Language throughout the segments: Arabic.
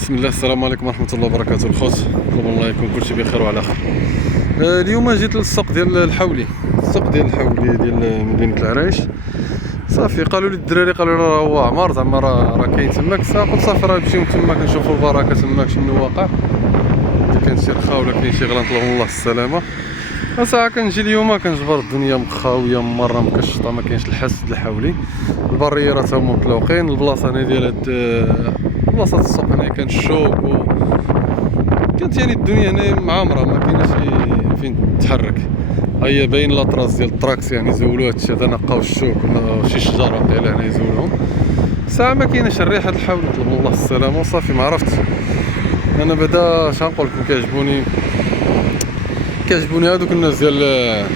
بسم الله، السلام عليكم ورحمة الله وبركاته. الخوت نطلب الله يكون كلشي بخير وعلى خير. اليوم جيت للسوق ديال الحولي، السوق ديال الحولي ديال مدينة العرايش. صافي قالوا لي الدراري، قالوا لي راه هو عمار زعما راه كاين تماك. قلت صافي راه نمشيو تماك نشوفوا البركة تماك شنو واقع، إذا كاين شي رخا ولا كاين شي غلا نطلبوا الله السلامة. ساعة كنجي اليوم كنجبر الدنيا مخاوية مرة مكشطة، ما كاينش الحس ديال الحولي. البريرات هما مطلوقين. البلاصة هنا ديال هاد بلاصة السوق هنا كان الشوك كانت يعني الدنيا هنا معامرة، ما كايناش فين تتحرك. هي باين لاطراس ديال الطراكس يعني زولوا هادشي هذا، نقاو الشوك شي شجرة ديال هنا يزولوهم. ساعة ما كايناش الريحة د الحول، نطلبوا الله السلامة وصافي. ما عرفتش انا بعدا اش غنقول لكم، كيعجبوني هادوك الناس ديال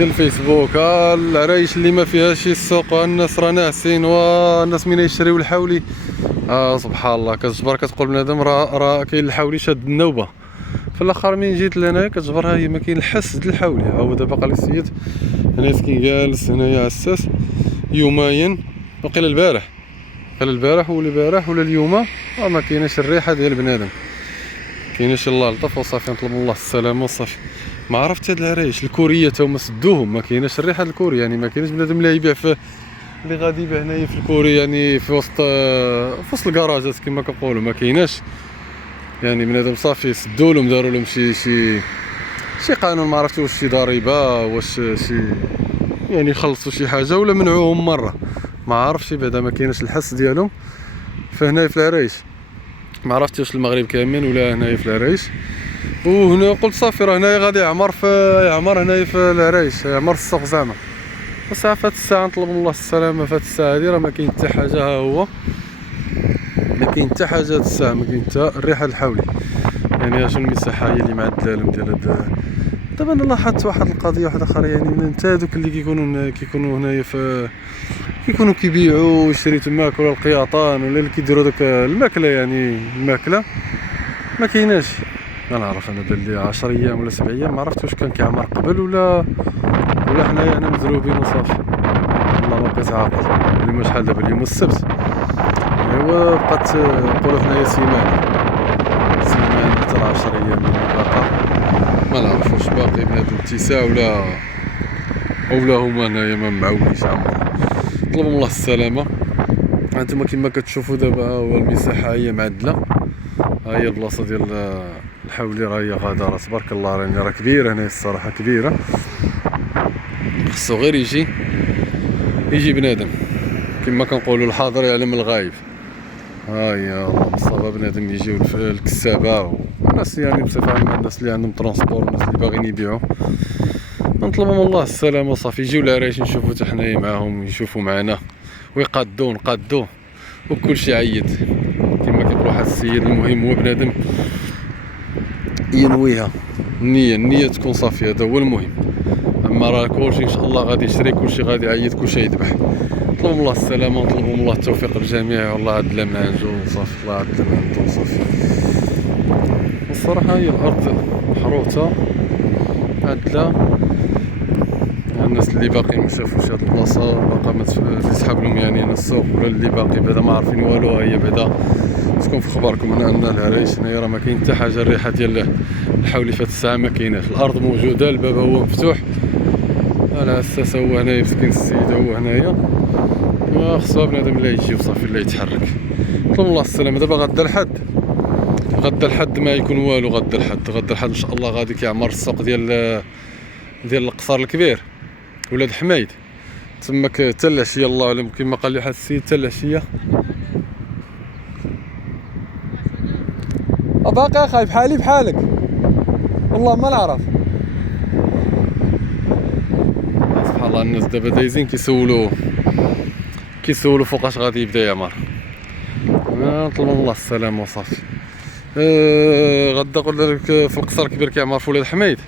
الفيسبوك. العرايش اللي ما فيهاش شي السوق، الناس راه ناعسين، والناس من يشريو الحولي. سبحان الله، كتجبر كتقول بنادم راه كاين الحولي شاد النوبه. في الاخر من جيت لهنايا كتجبرها هي ما كاين الحس ديال الحولي. ها هو دابا قال لي السيد هنا مسكين جالس هنايا عساس يومين، وقيل البارح ولا اليوم، ما كايناش الريحه ديال بنادم، كايناش الله لطف وصافي. نطلب الله السلامه وصافي. ما عرفت هاد العرايش الكوريه تا هما سدوهم، ما كايناش الريحه د الكوري، يعني ما كاينش بنادم اللي يبيع في اللي غادي يبيع هنايا في الكوري، يعني في وسط الكراجات كما كنقولوا ما كايناش. يعني بنادم صافي سدوا لهم، داروا لهم شي قانون، ما عرفتش واش شي ضريبه، واش شي يعني خلصوا شي حاجه ولا منعوهم مره، ما عرفتش بعدا. ما كايناش الحس ديالهم فهنايا في العرايش. ما عرفتش واش المغرب كامل ولا هنايا في العرايش. وهنا قلت صافي راه هنايا غادي يعمر هنايا في العرايش، يعمر السوق زعما. وساعة فهاد الساعة نطلب الله السلامة، فهاد الساعة هادي راه ما كاين حتى حاجة. ها هو ما كاين حتى حاجة هاد الساعة، ما كاين حتى الريحة الحولي. يعني شنو المساحة هي اللي معدلة لهم ديال هاد. دابا انا لاحظت واحد القضية واحدة اخرى، يعني حتى هادوك اللي كيكونوا هنايا كيكونوا كيبيعوا ويشري تماك، ولا القياطان، ولا اللي كيديروا داك الماكلة، يعني الماكلة ما كايناش. ما نعرف انا، بان لي 10 ايام ولا 7 ايام، ما عرفت واش كان كيعمر قبل ولا حنايا هنا مزروبين وصافي. والله ما بقيت عاقل. اليوم شحال دابا؟ اليوم السبت. ايوا بقات نقولوا حنايا سيمانه حتى 10 ايام اللي باقا. ما نعرف واش باقي بنادم اتساع ولا هما هنايا ما معوليش عمرهم. نطلبوا الله السلامه. هانتوما كما كتشوفوا دابا هو المساحه هي معدله. ها هي البلاصه ديال الحولي، راه هي غاده، راه تبارك الله راه كبيره هنا الصراحه، كبيره. خصو غير يجي بنادم كما كنقولوا الحاضر يعلم الغايب. ها هي الله مصطفى بنادم يجيو الكسابه والناس، يعني بصفه عامه الناس اللي عندهم ترونسبور، الناس اللي باغيين يبيعوا. نطلبهم الله السلامه وصافي. يجيو العرايش نشوفوا حتى حنايا معاهم، يشوفوا معنا نقادوه وكلشي عيد كما كيقول واحد السيد. المهم هو بنادم ينويها، النية تكون صافية، هذا هو المهم. اما راه كلشي ان شاء الله غادي يشري، كلشي غادي يعيد، كلشي يذبح. نطلبوا الله السلامه ونطلبوا الله التوفيق للجميع، والله عدل من عنده وصافي. الله عدل من عنده وصافي. الصراحه هي الارض محروته عدله. الناس اللي باقي ما شافوش هاد البلاصه باقا ما تسحب لهم يعني هنا السوق، ولا اللي باقي بعدا ما عارفين والو، هي بعدا تكون في خبركم هنا ان العرايش هنايا راه ما كاين حتى حاجه. الريحه ديال الحولي فهاد الساعه ما كايناش. الارض موجوده، الباب هو مفتوح، العساس هو هنايا مسكين السيد هو هنايا. خصو بنادم اللي يجي وصافي اللي يتحرك. نطلب الله السلامه. دابا غدا الحد ما يكون والو. غدا الحد ان شاء الله غادي كيعمر السوق ديال القصر الكبير ولاد حمايد تماك حتى العشيه. الله اعلم كما قال لي واحد السيد حتى العشيه. باقي اخاي بحالك والله ما نعرف. سبحان الله، الناس دابا دايزين كيسولوا فوقاش غادي يبدا يعمر. نطلبوا الله السلامه وصافي. غدا قلت لك في القصر الكبير كيعمر في ولاد حمايد.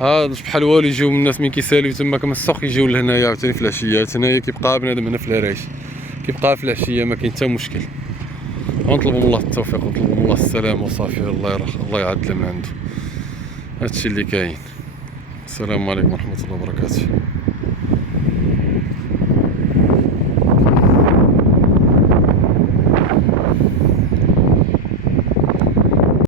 ها بحال والو يجيو من الناس من كيساليو تماك من السوق، يجيو لهنايا عاوتاني في العشيات. هنايا كيبقى بنادم هنا في العرايش، كيبقى في العشيه، ما كاين حتى مشكل. ونطلبوا الله التوفيق ونطلبوا الله السلامه وصافي. الله يعدل من عنده. هادشي اللي كاين. السلام عليكم ورحمه الله وبركاته.